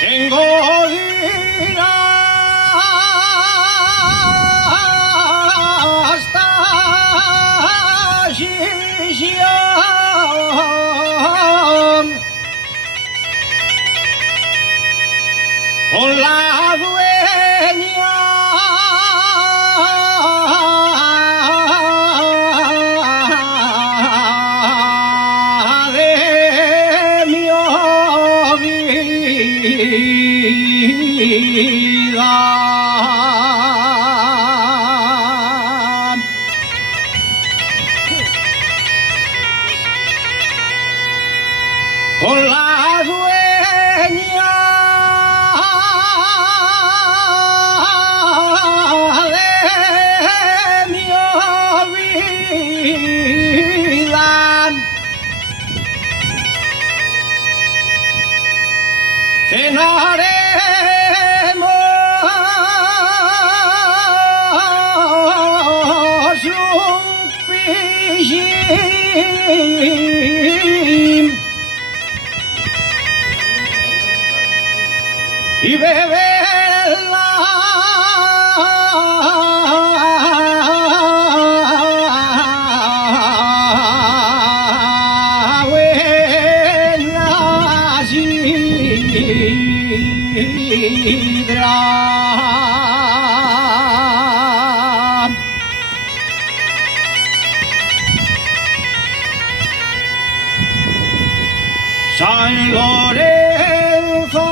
Tengo vida hasta con la dueña de mi vida. Con la dueña de mi vida, cenaremos un pillín y beber la buena sidra. San Lorenzo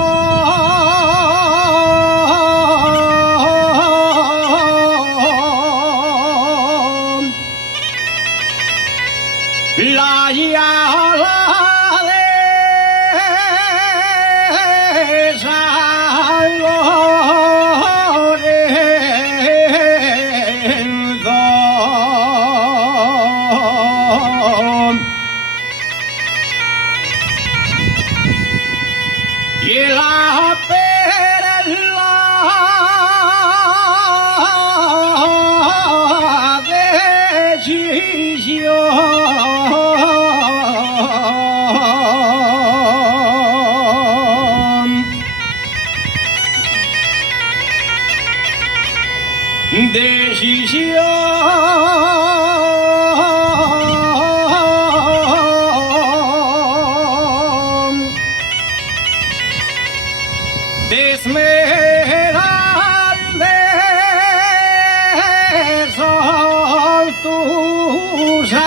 la llala de San Lorenzo y la perla de Chillón, de Chillón, de Esmeraldas son tus agües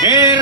que